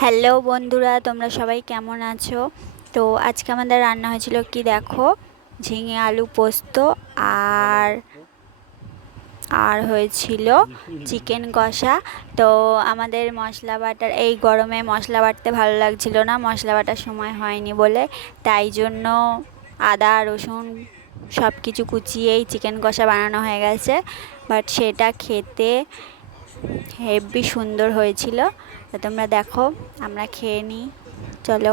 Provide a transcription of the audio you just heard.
Hello বন্ধুরা, তোমরা সবাই কেমন আছো? তো আজকে আমাদের রান্না হয়েছিল কি দেখো, ঝিঙে আলু পোস্ত আর আর হয়েছিল চিকেন কষা। তো আমাদের মশলা বাটার, এই গরমে মশলা বাটতে ভালো লাগছিল না, মশলা বাটার সময় হয়নি বলে, তাই জন্য আদা রসুন সব কিছু কুচিয়েই চিকেন কষা বানানো হয়ে গেছে। বাট সেটা খেতে হেব্বি সুন্দর হয়েছিল। তো তোমরা দেখো, আমরা খেয়ে নিই, চলো।